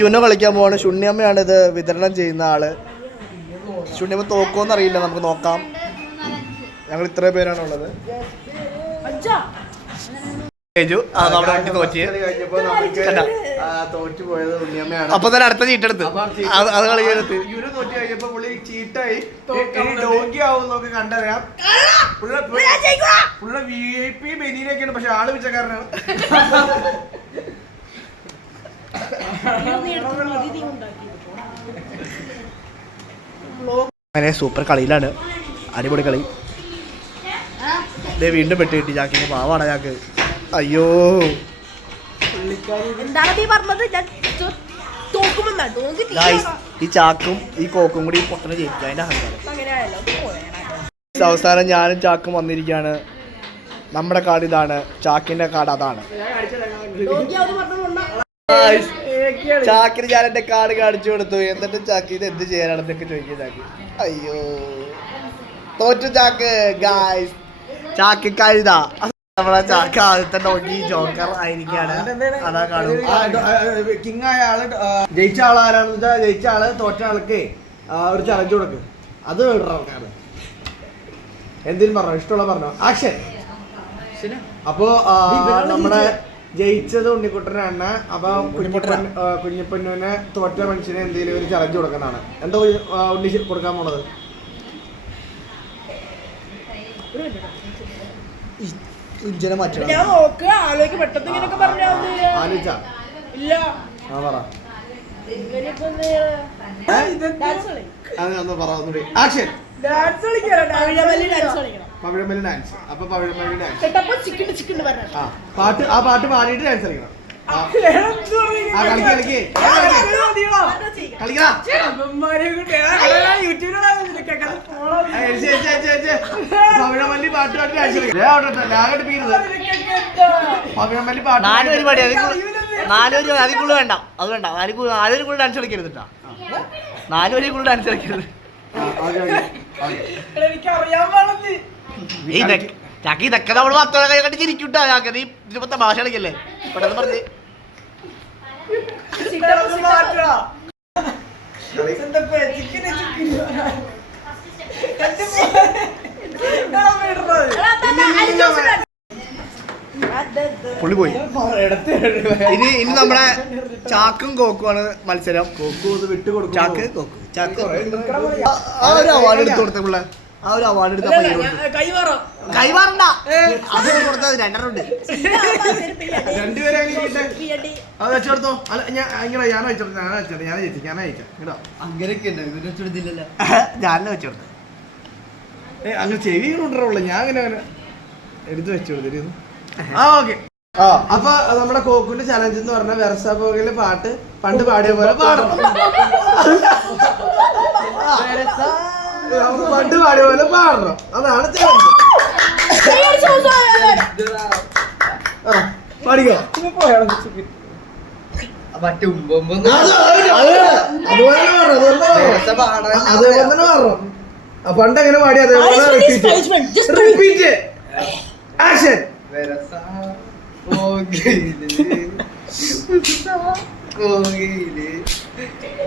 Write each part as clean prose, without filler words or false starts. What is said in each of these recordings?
You know കളിക്കാൻ പോവാണ്. ശുണ്യമ്മയാണ് ഇത് വിതരണം ചെയ്യുന്ന ആള്. ശുണ്യമ്മ തോക്കോന്ന് അറിയില്ല, നമുക്ക് നോക്കാം. ഞങ്ങൾ ഇത്ര പേരാണുള്ളത്. അപ്പൊ തന്നെ അടുത്ത ചീട്ടെടുത്ത് അത് കളിയെടുത്ത് യുനോ തോറ്റ് കഴിഞ്ഞപ്പോ പുള്ളി ചീട്ടായി ഡോങ്കി ആവുന്നൊക്കെ കണ്ടറിയാം. പുള്ള VIP ബെനിയിലൊക്കെയാണ്, പക്ഷെ ആള് പിച്ചക്കാരനാണ്. അങ്ങനെ സൂപ്പർ കളിയിലാണ്, അടിപൊളി കളി. ഇതേ വീണ്ടും പെട്ടി കിട്ടി ചാക്കിന്. പാവാണ് ചാക്ക്. അയ്യോ ഈ ചാക്കും ഈ കോക്കും കൂടി പൊട്ടനെ ജയിക്കും. അതിന്റെ അഹങ്കാരം. അവസാനം ഞാനും ചാക്കും വന്നിരിക്കുകയാണ്. നമ്മുടെ കാർഡ് ഇതാണ്, ചാക്കിന്റെ കാർഡ് അതാണ്. ചാക്കിന് ഞാൻ എന്റെ കാർഡ് കാണിച്ചു കൊടുത്തു. എന്നിട്ട് ചാക്കി ഇത് എന്ത് ചെയ്യാനാണെന്നൊക്കെ ചോദിക്കും ചാക്കി. അയ്യോ തോറ്റു ചാക്ക്. ഗായ്സ് ചാക്ക് കഴുത. നമ്മളെ ചാക്ക് ആദ്യത്തെ ഡോങ്കി ജോക്കർ ആയിരിക്കാണ്. അതാ കാണും. കിങ് ആയ ആള് ജയിച്ച ആളാരാന്ന് വെച്ചാൽ ജയിച്ച ആള് തോറ്റ ആൾക്ക് ഒരു ചലഞ്ച് കൊടുക്ക്. അത് വേണ്ട ആൾക്കാര് എന്തിനും പറഞ്ഞോ, ഇഷ്ടമുള്ള പറഞ്ഞോ. ആക്ഷൻ. അപ്പോ നമ്മുടെ ജയിച്ചത് ഉണ്ണിക്കുട്ടനാണ്. അപ്പൊ കുഞ്ഞിപ്പൊന്നുവിനെ തോറ്റ മനുഷ്യനെ എന്തെങ്കിലും ഒരു ചലഞ്ച് കൊടുക്കുന്നതാണ്. എന്താ ഉണ്ണി കൊടുക്കാൻ പോണത്? പവിഴമല്ലി ഡാൻസ്. അപ്പൊ പവിഴമല്ലി ഡാൻസ് പാട്ട്, ആ പാട്ട് പാടിയിട്ട് ഡാൻസ് കളിക്കണം. പവിഴമല്ലി പാട്ട് പാട്ട് ഡാൻസ് പവിഴമല്ലി പാട്ട്. 4 പരിപാടി അതിൽ കൂടുതൽ വേണ്ട. അത് വേണ്ട. 4 കൂടെ ഡാൻസ് കളിക്കരുത് കേട്ടോ. 4 കൂടെ ഡാൻസ് കളിക്കരുത്. ചാക്കി ഇതൊക്കെ നമ്മള് 10 കൈ കണ്ടി ചിരിക്കൂട്ടാ. ചാക്കി നീ ഇതിപ്പോ തമാശ കളിക്കല്ലേ, പെട്ടെന്ന് പറഞ്ഞ്. പുള്ളി പോയി. ഇനി നമ്മുടെ ചാക്കും കോക്കുമാണ് മത്സരം. കോക്കു വിട്ടു കൊടുക്കും. ചാക്ക് കോക്കു ചാക്ക് ആ ഒരു അവാർഡ് എടുത്ത് കൊടുത്ത പിള്ളേ. ആ ഒരു അവാർഡ് എടുത്ത കൈമാറണ്ട. അത് കൊടുത്തത് 2 ഉണ്ട്. രണ്ടുപേരെ അത് വെച്ചെടുത്തോ. അല്ല ഞാൻ വെച്ചെടുത്തു. ഞാൻ ജയിച്ചു. കേട്ടോ അങ്ങനെയൊക്കെ ഞാൻ വെച്ചെടുത്തു. അങ്ങനെ ചെവി കൊണ്ടുവരുള്ളൂ. ഞാൻ അങ്ങനെ എടുത്ത് വെച്ചു കൊടുത്തിരുന്നു. ഓക്കെ. അപ്പൊ നമ്മുടെ കോക്കുന്റെ ചലഞ്ച് എന്ന് പറഞ്ഞാൽ വെർസാബോഗിലെ പാട്ട് പണ്ട് പാടിയ പോലെ പാടണം. പണ്ട് പാടിയ പോലെ പാടണം. അതാണ് ചലഞ്ച്. പാടിക്കോ. അതേപോലെ തന്നെ പാടണം. പണ്ടെങ്ങനെ പാടി അതേപോലെ റിപ്പീറ്റ്. ആക്ഷൻ.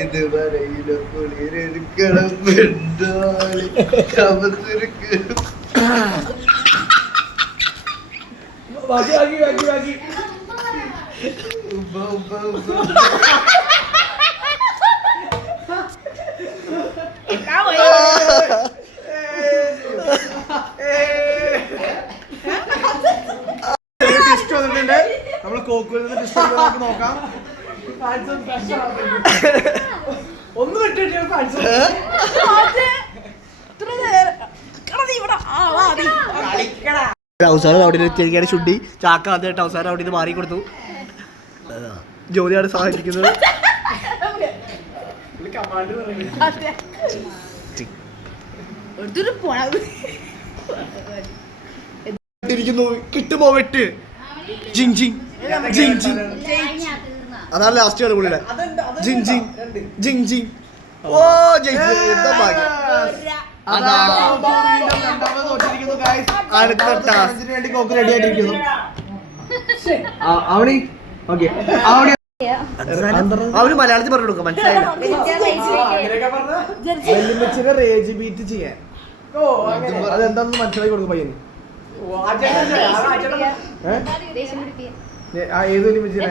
ഇതുവരെയിലോ കുളിരെടുക്കണം പെണ്ണാളി കമത്തിരിക്കണം. നമ്മള് കോക്കുവിൽ നിന്ന് ടിസ്റ്റ് നോക്കാം. ഒന്ന് വിട്ടിട്ട് അവസാനം അവിടെ എത്തിയിരിക്കുകയാണ് ശുദ്ധി. ചാക്ക ആദ്യമായിട്ട് അവസാനം അവിടെ നിന്ന് മാറി കൊടുത്തു. ജ്യോതിയാണ് സഹായിക്കുന്നത്. കിട്ടുമോ വെട്ട്. ജിങ് ജിങ് ജിങ് ജിങ്. അതാണ് ലാസ്റ്റ് കളി പുള്ളിയുടെ. ജിങ് ജിങ് ജിങ് ജിങ്. ഓ ജയിച്ചു. എന്താ ഭാഗ്യം. വേണ്ടി കോക്ക് റെഡി ആയിട്ടിരിക്കുന്നു. അവണി ഓക്കെ. അവര് മലയാളത്തിൽ പറഞ്ഞു കൊടുക്കും, മനസ്സിലായില്ല. വെല്ലുമിച്ചിനെ റേജ് ബീറ്റ് ചെയ്യാൻ അതെന്താന്ന് മനസ്സിലാക്കി കൊടുക്കും പയ്യന്. ഏത് വെല്ലുമിച്ചിനെ?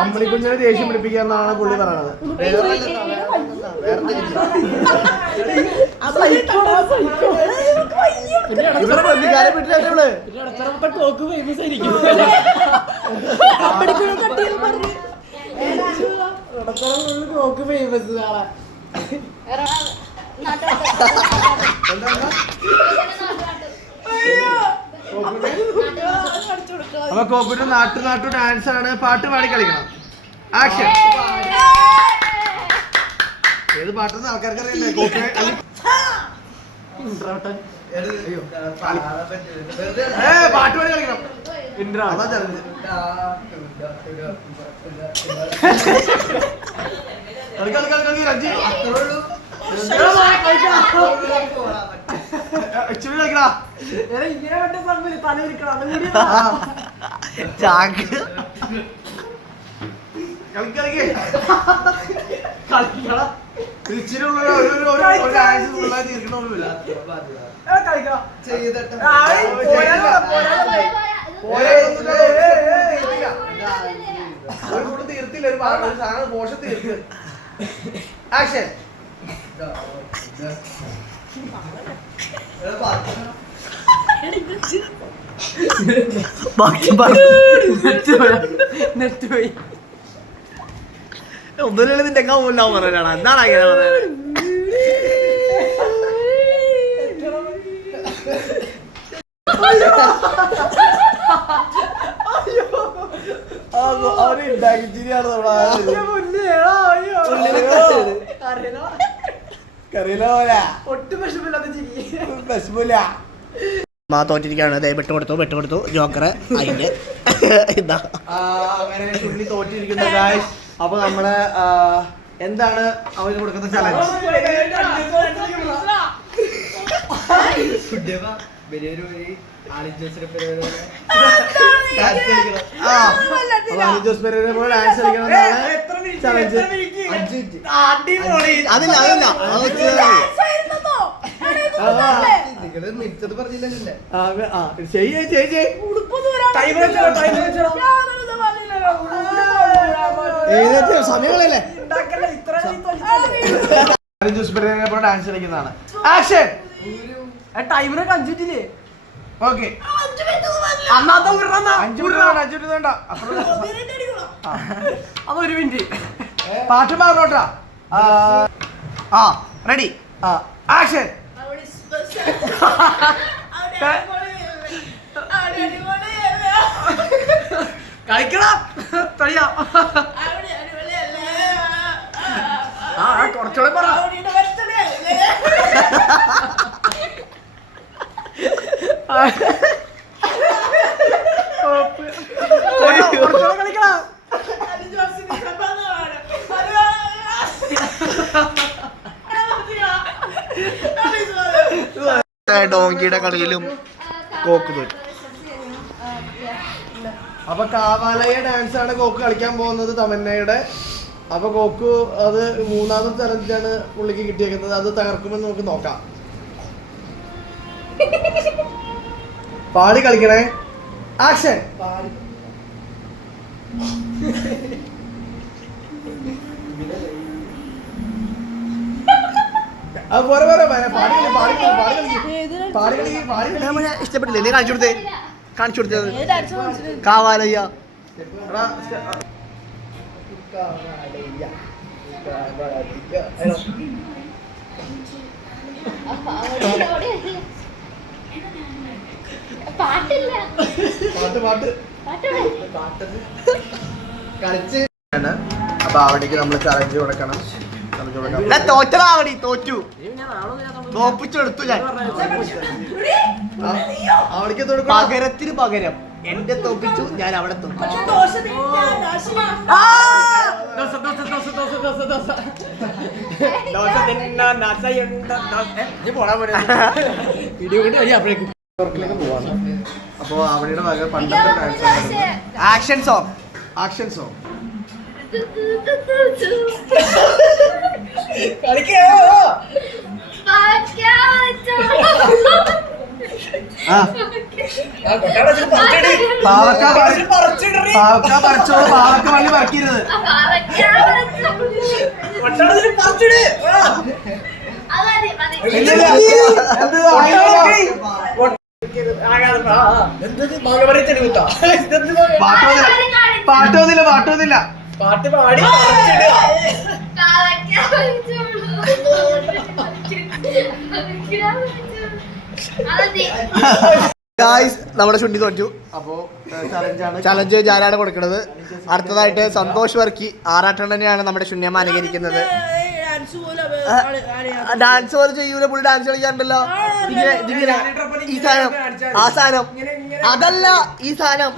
അമ്മിണിക്കുഞ്ഞിനെ ദേഷ്യം പിടിപ്പിക്കാന്നാണ് പുള്ളി പറയണത്. ഇവിടെ പ്രതികാരം വിട്ടില്ലേ? കോക്ക് ഫേമസ് ആളാ. അപ്പൊ കോപ്പിന്റെ നാട്ടു ഡാൻസ് ആണ്. പാട്ട് പാടി കളിക്കണം. ആക്ഷൻ. ഏത് പാട്ടെന്ന് ആൾക്കാർക്ക് അറിയില്ലേ? കോപ്പി പാട്ട് പാടി കളിക്കണം. അതാ ചലഞ്ച്. കളി രഞ്ജി ചാക്ക് തീർത്തില്ല. ഒരു സാധനം പോഷൻ തീർത്ത്. ആക്ഷൻ. ഒന്നിനും നിന്റെ കാവൂല്ലാവും പറയാനാണ്. എന്താണ് അങ്ങനെ പറയുന്നത്? അവര് ഉണ്ടാക്കിച്ചിരിയാണ്. കറിയില്ല പോലെ ഒട്ടും വിഷമില്ല. തോറ്റിരിക്കുകയാണ്. വിട്ടുകൊടുത്തു ജോക്കറെ അതിന്റെ ഇതാ അങ്ങനെ ചുള്ളി തോറ്റിരിക്കുന്ന ഗായ്സ്. അപ്പൊ നമ്മള് എന്താണ് അവന് കൊടുക്കുന്ന ചലഞ്ച്? ജോസ് പെരേര പോലെ ഡാൻസ് കളിക്കണം ചലഞ്ച്. അതില്ല സമയങ്ങളല്ലേ ജോസ് പെരേര പോലെ ഡാൻസ് കളിക്കുന്നതാണ്. ആക്ഷൻ. ടൈമിനൊക്കെ 5 മിനിറ്റില്ലേ? ഓക്കെ. 5 മിനിറ്റ് വേണ്ട. അതൊരു മിനിറ്റ്. പാട്ട് മാറോട്ടാ. റെഡി. ആക്ഷൻ. കളിക്കണം. കളിയാം. കുറച്ചുകൂടെ പറ. കളിക്കണം. ഡോങ്കിയുടെ കളിയിലും കോക്ക് തോറ്റു. അപ്പൊ കാവാലയ ഡാൻസ് ആണ് കോക്ക് കളിക്കാൻ പോകുന്നത് തമന്നയുടെ. അപ്പൊ കോക്കു അത് 3ാമത്തെ ചലഞ്ചാണ് പുള്ളിക്ക് കിട്ടിയേക്കുന്നത്. അത് തകർക്കുമെന്ന് നമുക്ക് നോക്കാം. പാടി കളിക്കണേ. ആക്ഷൻ. ഇഷ്ടപ്പെട്ടില്ലേ? നീ കാണിച്ചു കൊടുത്തത് കാവാലയ്യ. അപ്പൊ അവിടേക്ക് നമ്മൾ ചലഞ്ച് കൊടുക്കണം. തോറ്റടാവടി. തോറ്റു. തോപ്പിച്ചെടുത്തു ഞാൻ. അവിടേക്ക് പകരത്തിന് പകരം എന്റെ തോപ്പിച്ചു, ഞാൻ അവിടെ തോപ്പിച്ചു. വർക്കിലേക്ക് പോവാണ്. അപ്പോ അവരുടെ വക പണ്ടത്തെ ആക്ഷൻ സോങ്. Action song. പാവക്ക പറിച്ചോളൂ, പാവക്ക വള്ളി പറിക്കരുത്. പാട്ടോന്നില്ല പാട്ട് പാടി നമ്മുടെ ചുണ്ടി തോറ്റു. അപ്പോ ചലഞ്ചാണ്. ചലഞ്ച് ഞാനാണ് കൊടുക്കുന്നത്. അടുത്തതായിട്ട് സന്തോഷ് വർക്കി ആറാട്ടണ്ണനെയാണ് നമ്മുടെ ശൂന്യമ്മ അനുകരിക്കുന്നത്. ഡാൻസ് പോലെ ചെയ്യൂല, പുള്ളി ഡാൻസ് കളിക്കാറുണ്ടല്ലോ. ഇതിങ്ങനെ ഈ സാധനം, ആ സാധനം അതല്ല, ഈ സാധനം.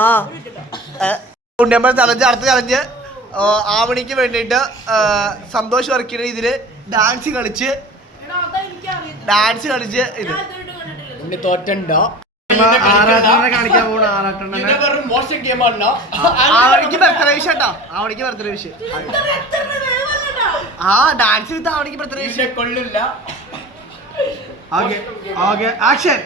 ആ ശൂന്യമ്മ ചലഞ്ച്. അടുത്ത ചലഞ്ച് ആവണിക്ക് വേണ്ടിയിട്ട് സന്തോഷ് വർക്കിയുടെ ഇതില് ഡാൻസ് കളിച്ച് ഇത് തോറ്റണ്ടോ ആറാട്ടണ്ണനെ കാണിക്കാൻ പോണ. ആറാട്ടണ്ണനെ മോശം ഗെയിമാണ്. ആവണിക്ക് ബർത്ത്ഡേ വിഷ് കേട്ടോ. ആവണിക്ക് ബർത്ത്ഡേ വിഷ്. ആ ഡാൻസ് ചെയ്ത് ആവണിക്ക് ബർത്ത്ഡേ വിഷ് കൊള്ളില്ല. Okay okay action.